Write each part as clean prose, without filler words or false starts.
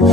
तर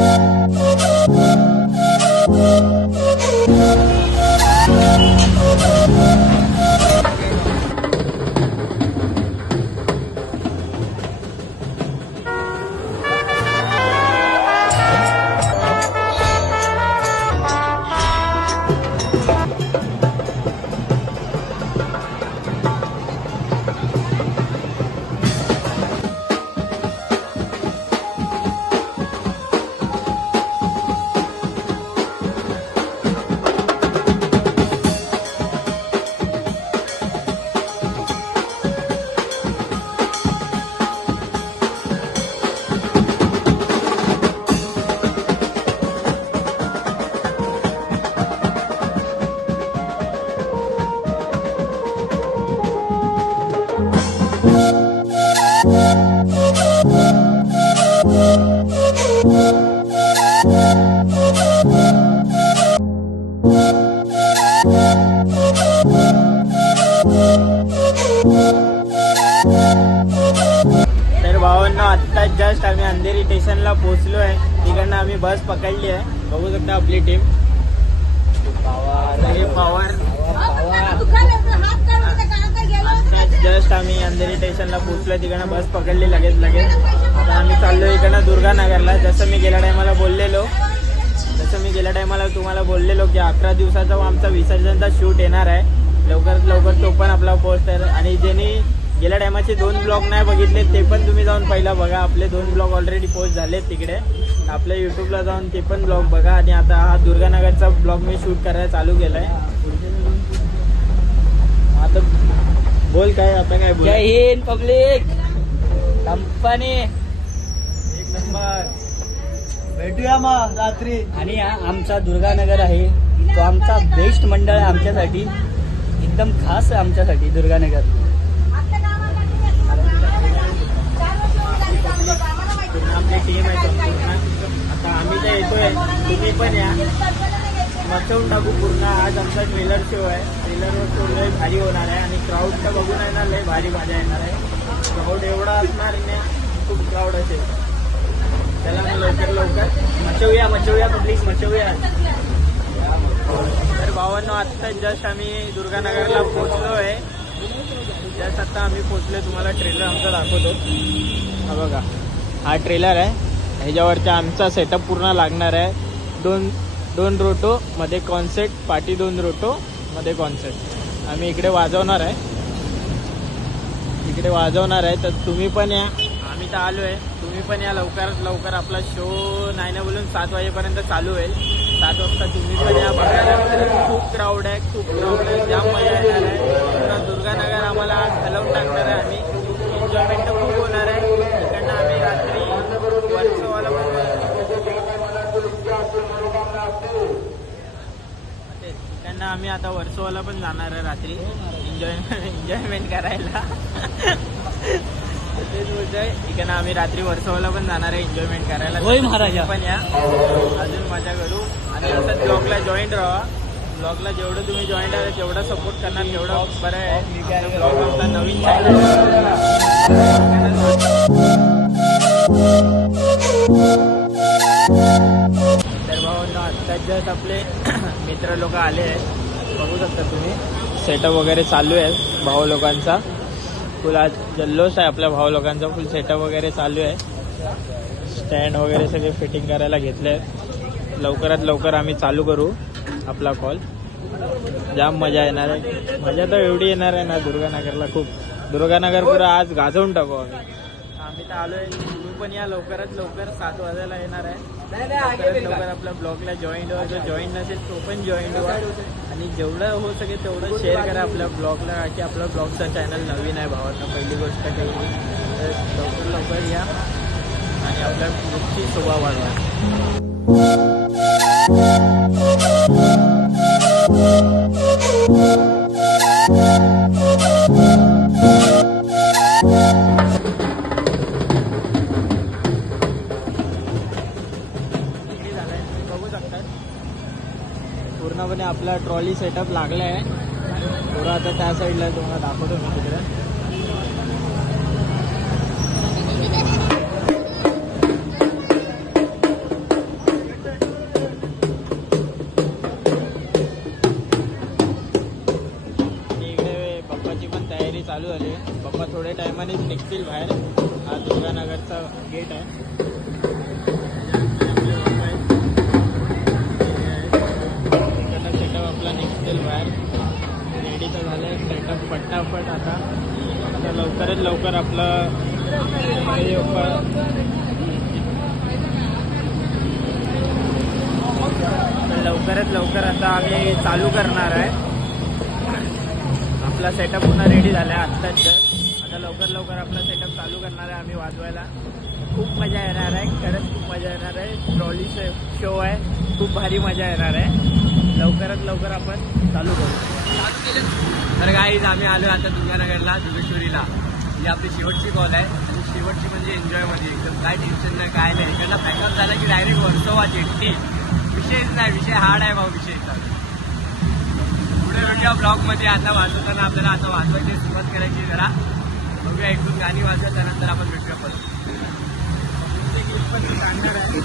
भावांनो आत्ता जस्ट आम्ही अंधेरी स्टेशनला पोहोचलो आहे. तिकडनं आम्ही बस पकडली आहे. बघू शकता आपली टीम पवार. जस्ट आम्ही अंधेरी स्टेशनला पोहोचलोय. तिकडनं बस पकडली लगेच. आता आम्ही चाललो इकडनं दुर्गानगरला. जसं मी गेल्या टायमाला तुम्हाला बोललेलो की 11 दिवसाचा आमचा विसर्जनचा शूट येणार आहे. लवकरात लवकर तो पण आपला पोस्टर. आणि ज्यांनी गेल्या टायमाचे 2 ब्लॉग नाही बघितले ते पण तुम्ही जाऊन पहिला बघा. आपले 2 ब्लॉग ऑलरेडी पोस्ट झालेत तिकडे. आपल्या युट्यूबला जाऊन ते पण ब्लॉग बघा. आणि आता हा दुर्गानगरचा ब्लॉग मी शूट करायला चालू केलाय. आता बोल काय आता काय बोल. जय हिंद पब्लिक. कंपनी एक नंबर. भेटूया मग रात्री. आणि हा आमचा दुर्गानगर आहे. तो आमचा बेस्ट मंडळ आहे आमच्यासाठी. एकदम खास आहे आमच्यासाठी दुर्गानगर. आपली टीम आहे. आता आम्ही तर येतोय. तुम्ही पण या. मचवून टाकू पूर्ण. आज आमचा ट्रेलर शो आहे. ट्रेलरवर शो लय भारी होणार आहे. आणि क्राऊड तर बघून आहे ना लय भारी मजा येणार आहे. क्राऊड एवढा असणार ना खूप क्राऊड असेल. त्याला मग लवकर मचवूया पब्लिक मचवूया. तर भावांनो आत्ता जस्ट आम्ही दुर्गानगरला पोहोचलो आहे. जस्ट आता आम्ही पोहोचलोय. तुम्हाला ट्रेलर आमचा दाखवतो. हा बघा हा ट्रेलर आहे. ह्याच्यावरती आमचा सेटअप पूर्ण लागणार आहे. दोन रोटो मध्ये कॉन्सेप्ट. पाठी 2 रोटो मध्ये कॉन्सेप्ट. आम्ही इकडे वाजवणार आहे. तर तुम्ही पण या. आम्ही तर आलो आहे. तुम्ही पण या लवकरात लवकर. आपला शो नाही ना बोलून 7 वाजेपर्यंत चालू होईल. 7 वाजता तुम्ही पण या बघायला. खूप क्राऊड आहे. जाम मजा येणार आहे. पूर्ण दुर्गानगर आम्हाला आज हलवून टाकणार आहे. आम्ही एन्जॉयमेंट खूप होणार आहे. इकडनं आम्ही रात्री वर्सोवाला इकडनं आम्ही आता वर्सोवाला पण जाणार आहे रात्री एन्जॉयमेंट करायला. तेच बोलतोय. इकडनं आम्ही रात्री वर्सोवाला पण जाणार आहे एन्जॉयमेंट करायला. होय महाराजा. पण या अजून मजा करू. आणि असं ब्लॉगला जॉईंट राहा. ब्लॉगला जेवढं तुम्ही जॉईंट आहे तेवढा सपोर्ट करणार तेवढं बरं आहे. ब्लॉग आपला नवीन चॅनल. तर भावांनो आत्ताच जस्ट आपले मित्र लोक आले आहेत. बघू शकता तुम्ही. सेटअप वगैरे चालू आहे भाऊ लोकांचा. फुल आज जल्लोष आहे आपल्या भाऊ लोकांचा. फुल सेटअप वगैरे चालू आहे. स्टँड वगैरे सगळे फिटिंग करायला घेतले आहेत. लवकरात लवकर आम्ही चालू करू आपला कॉल. जाम मजा येणार आहे. मजा तर एवढी येणार आहे ना दुर्गानगरला. खूप दुर्गानगर पुरं आज गाजवून टाकू आम्ही तर आलोय. तुम्ही पण या लवकरात लवकर. 7 वाजायला येणार आहे. लवकर आपल्या ब्लॉगला जॉईन व्हा. जो जॉईन नसेल तो पण जॉईन व्हा. आणि जेवढं हो सकेल तेवढं शेअर करा आपल्या ब्लॉगला. की आपला ब्लॉगचा चॅनल नवीन आहे भावांना. पहिली गोष्ट तेवढी. तर लवकर या आणि आपल्या ग्रुपची शोभा वाढवा. बघू शकतात पूर्णपणे आपला ट्रॉली सेटअप लागला आहे. थोडं आता त्या साईडला तुम्हाला दाखवतो मी तिकडे. निघतील बाहेर. हा दुर्गानगरचा गेट आहे. सेटअप आपला निघतील बाहेर. रेडी तर झालं सेटअप पटापट. आता लवकरात लवकर आपलं लवकरात लवकर आता आम्ही चालू करणार आहे. आपला सेटअप पुन्हा रेडी झाला आहे आत्ताच. आता लवकर लवकर आपला सेटअप चालू करणार आहे आम्ही वाजवायला. खूप मजा येणार आहे, खरंच खूप मजा येणार आहे. ट्रॉली शो आहे, खूप भारी मजा येणार आहे. लवकरात लवकर आपण चालू करू. तर गाईज आम्ही आलो आता दुर्गानगरला, जोगेश्वरीला. ही आपली शेवटची कॉल आहे आणि शेवटची म्हणजे एन्जॉयमध्ये एकदम काय टेन्शन नाही, काय नाही. इकडला पॅकअप झाला की डायरेक्ट वर्सोवा जेट्टी. विषयच नाही, विषय हार्ड आहे भाऊ, विषय. पुढे वेगळ्या ब्लॉगमध्ये आता वाजवताना आपल्याला आता वाजवायची सुरुवात करायची. जरा बघूया, एकदम गाणी वाजवत त्यानंतर आपण भेटूया परत. सांगणार आहे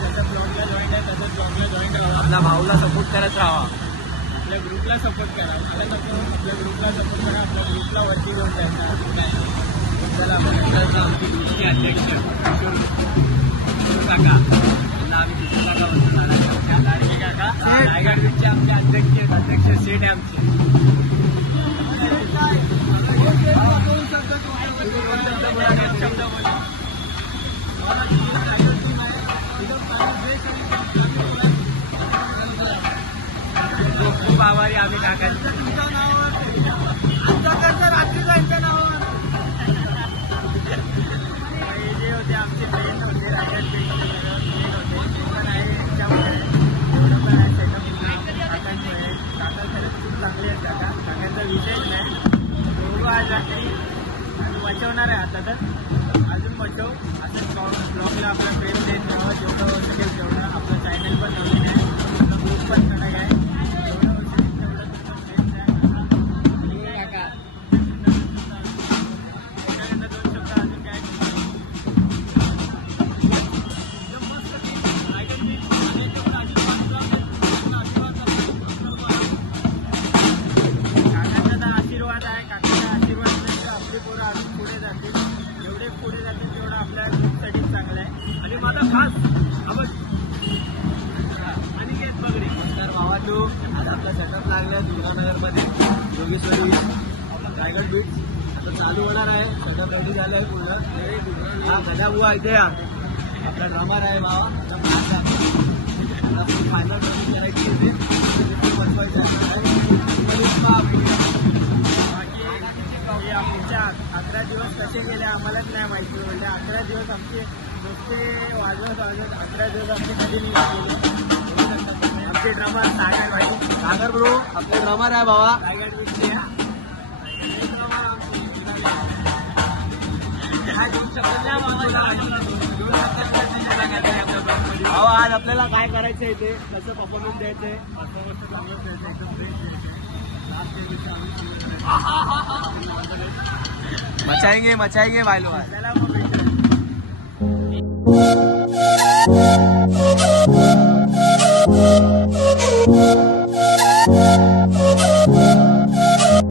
त्याच्या ब्लॉगला जॉईन आहे, त्याच्या ब्लॉगला जॉईन राहा. आपल्या भाऊला सपोर्ट करत राहा, आपल्या ग्रुपला सपोर्ट करा. आपल्या ग्रुपला सपोर्ट करा. आपल्या ग्रुपला वरती घेऊन जायचं. चला आमची ग्रुपचे अध्यक्ष काका, आम्ही दुसऱ्या काका बसणार काका. रायगड बीचचे आमचे अध्यक्ष सेठ आहे आमचे. खूप आभारी आम्ही काकांच्या. जे होते आमचे फ्रेंड होते, रायगड फ्रेंड होते, पण आहे यांच्यामुळे एवढं पण आहे सेटअप काकांमुळे. काका खरंच खूप चांगले आहेत. काकांचा विषयच नाही. दोघं आज रात्री आम्ही बचवणार आहे. आता तर अजून बचव. असं ब्लॉगला आपला प्रेम देत राहावं, जेवढं होऊ शकेल तेवढं. आपलं चॅनल पण नवीन आहे, आपला ग्रुप पण कडक आहे. जेवढं होऊ शकेल तेवढं तुमचं प्रेम द्या. काका त्याच्यानंतर 2 शब्द अजून काय काकांचा आशीर्वाद आहे. काकांचा आशीर्वाद म्हणजे आपली पोरं अजून पुढे जातील. जेवढे पुढे जातील तेवढं आपल्या ग्रुपसाठी चांगलं आहे. आणि माझा खास आवड आणि केस बघरी. तर भावा तू आज आपला सेटअप लागलाय दुर्गानगरमध्ये, जोगेश्वरी रायगड बीच. आता चालू होणार आहे. सेटअप रेडी झालं आहे पूर्ण. हा गदा बुवा इथे या. आपला ड्रामर आहे भावा. फायनल करायची होती, बसवायचं हे आमच्या 11 दिवस कसे गेले आम्हालाच नाही माहिती. म्हणजे 11 दिवस आमचे नुसते वाजवत 11 दिवस आमचे कधी निघून गेले. आमचे ड्रामर सागर ब्रो आपले ड्रामर आहे भावा. रायगड बीचचे आज आपल्याला काय करायचंय ते, कसं परफॉर्मन्स द्यायचंय. मचाएंगे भाई लोग.